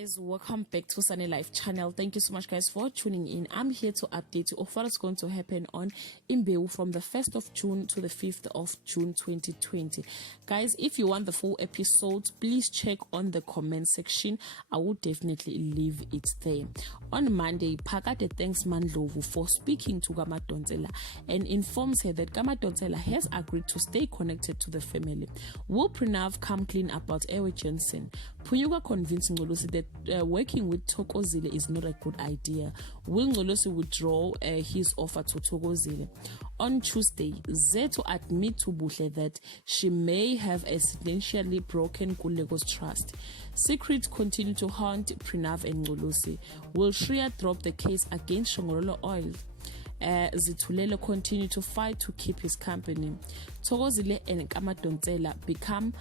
Guys, welcome back to Sunny Life channel. Thank you so much guys for tuning in. I'm here to update you of what is going to happen on Imbewu from the 1st of June to the 5th of June 2020. Guys, if you want the full episode, please check on the comment section. I will definitely leave it there. On Monday, Phakade thanks Mandlovu for speaking to Kamadonsela and informs her that Kamadonsela has agreed to stay connected to the family. Will Pranav come clean about Ewe Jensen? Punyuka convinced Ngolosi that working with Thokozile is not a good idea. Will Ngolosi withdraw his offer to Thokozile? On Tuesday, Zeto admit to Buhle that she may have accidentally broken Kulego's trust. Secrets continue to haunt Pranav and Ngolosi. Will Shreya drop the case against Shongololo Oil? Zithulele continue to fight to keep his company. Thokozile and Kamadonsela become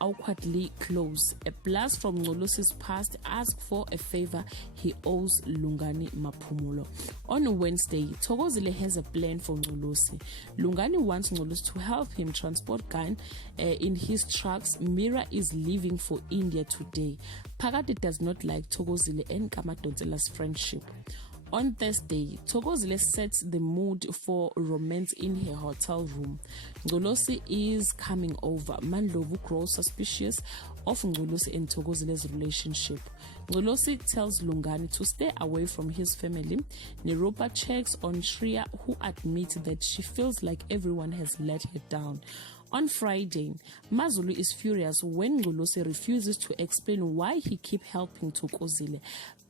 awkwardly close. A blast from Ngolosi's past asks for a favor he owes Lungani Maphumulo. On Wednesday, Thokozile has a plan for Ngolosi. Lungani wants Ngolosi to help him transport gun in his trucks. Mira is leaving for India today. Phakade does not like Thokozile and Kamadonsela's friendship. On Thursday, Thokozile sets the mood for romance in her hotel room. Ngolosi is coming over. Mandlovu grows suspicious of Ngolosi and Thokozile's relationship. Ngolosi tells Lungani to stay away from his family. Nirupa checks on Shreya, who admits that she feels like everyone has let her down. On Friday, Mazulu is furious when Ngolosi refuses to explain why he keeps helping Thokozile,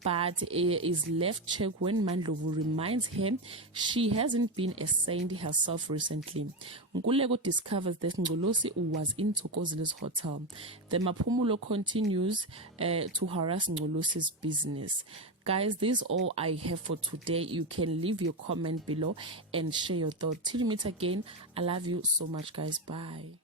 but is left checked when Mandlovu reminds him she hasn't been a saint herself recently. Nkulego discovers that Ngolosi was in Thokozile's hotel. The Maphumulo continues to harass Ngolosi's business. Guys, this is all I have for today. You can leave your comment below and share your thoughts. Till we meet again, I love you so much, guys. Bye.